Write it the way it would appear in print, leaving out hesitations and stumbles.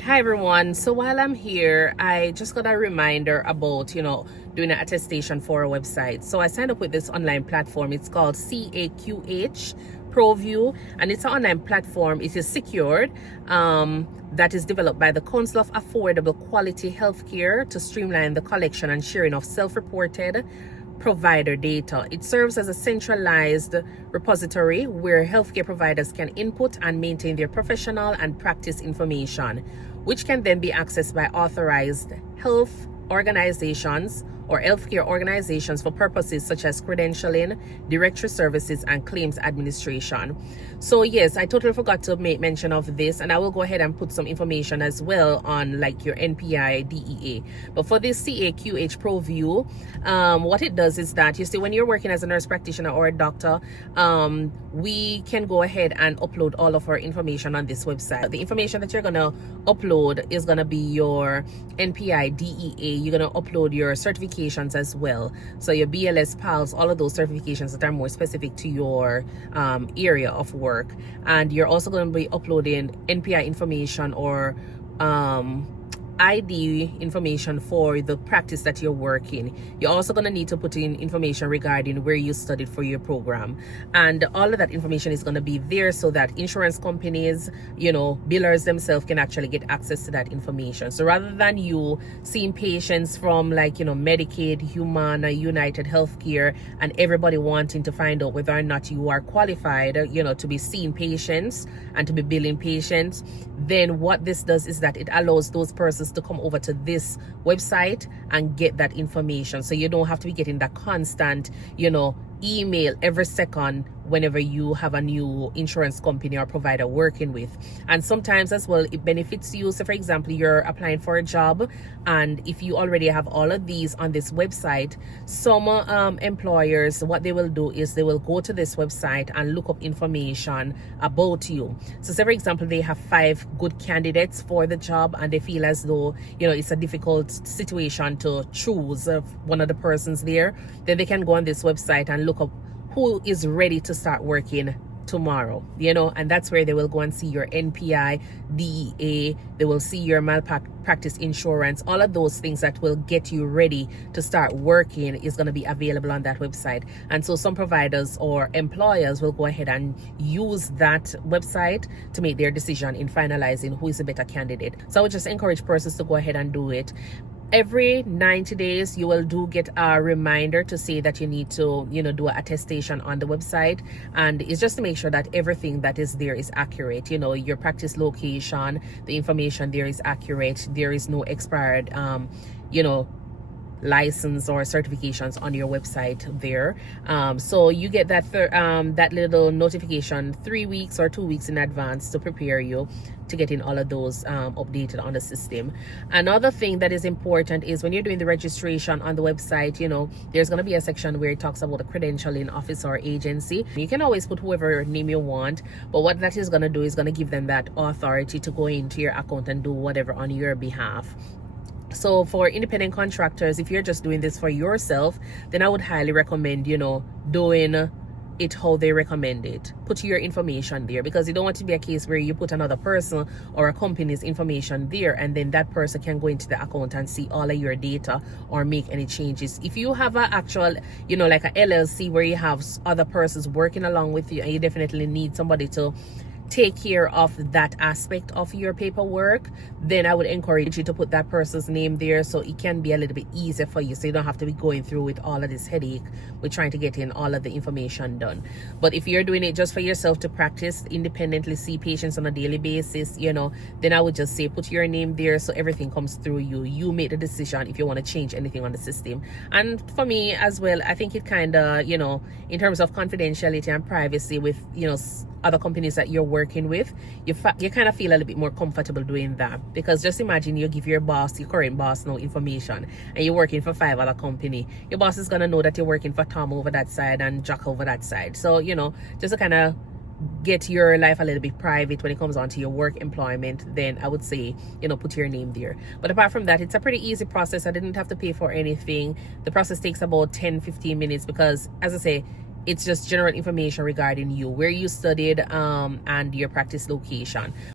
Hi everyone. So while I'm here, I just got a reminder about, doing an attestation for a website. So I signed up with this online platform. It's called CAQH ProView, and it's an online platform. It is secured. That is developed by the Council of Affordable Quality Healthcare to streamline the collection and sharing of self-reported provider data. It serves as a centralized repository where healthcare providers can input and maintain their professional and practice information, which can then be accessed by authorized health organizations or healthcare organizations for purposes such as credentialing, directory services, and claims administration. So yes, I totally forgot to make mention of this, and I will go ahead and put some information as well on like your NPI DEA. But for this CAQH ProView, what it does is that, you see, when you're working as a nurse practitioner or a doctor, we can go ahead and upload all of our information on this website. The information that you're gonna upload is gonna be your NPI DEA. You're gonna upload your certifications as well, so your BLS, PALS, all of those certifications that are more specific to your area of work. And you're also going to be uploading NPI information or ID information for the practice that you're working. You're also going to need to put in information regarding where you studied for your program, and all of that information is going to be there so that insurance companies, billers themselves can actually get access to that information. So rather than you seeing patients from like Medicaid, Humana, United Healthcare, and everybody wanting to find out whether or not you are qualified to be seeing patients and to be billing patients, then what this does is that it allows those persons to come over to this website and get that information. So you don't have to be getting that constant email every second whenever you have a new insurance company or provider working with. And sometimes as well, it benefits you. So for example, you're applying for a job, and if you already have all of these on this website, some employers, what they will do is they will go to this website and look up information about you. So say for example, they have 5 good candidates for the job, and they feel as though it's a difficult situation to choose one of the persons there, then they can go on this website and look up who is ready to start working tomorrow, and that's where they will go and see your NPI, DEA, they will see your malpractice insurance. All of those things that will get you ready to start working is going to be available on that website. And so some providers or employers will go ahead and use that website to make their decision in finalizing who is a better candidate. So I would just encourage persons to go ahead and do it. Every 90 days, you will get a reminder to say that you need to, do an attestation on the website. And it's just to make sure that everything that is there is accurate. Your practice location, the information there is accurate. There is no expired, license or certifications on your website there. So you get that that little notification 3 weeks or 2 weeks in advance to prepare you to getting all of those updated on the system. Another thing that is important is when you're doing the registration on the website, there's going to be a section where it talks about the credentialing office or agency. You can always put whoever name you want, but what that is going to do is going to give them that authority to go into your account and do whatever on your behalf. So for independent contractors, if you're just doing this for yourself, then I would highly recommend, doing it how they recommend it. Put your information there, because you don't want to be a case where you put another person or a company's information there, and then that person can go into the account and see all of your data or make any changes. If you have an actual, like a LLC where you have other persons working along with you, and you definitely need somebody to take care of that aspect of your paperwork, then I would encourage you to put that person's name there, so it can be a little bit easier for you, so you don't have to be going through with all of this headache with trying to get in all of the information done. But if you're doing it just for yourself to practice independently, see patients on a daily basis, then I would just say put your name there so everything comes through you make the decision if you want to change anything on the system. And for me as well, I think it kind of, in terms of confidentiality and privacy with other companies that you're working with, you kind of feel a little bit more comfortable doing that. Because just imagine you give your current boss, no information, and you're working for 5 other company. Your boss is gonna know that you're working for Tom over that side and Jack over that side. So just to kind of get your life a little bit private when it comes on to your work employment, then I would say put your name there. But apart from that, it's a pretty easy process. I didn't have to pay for anything. The process takes about 10-15 minutes, because as I say, it's just general information regarding you, where you studied, and your practice location.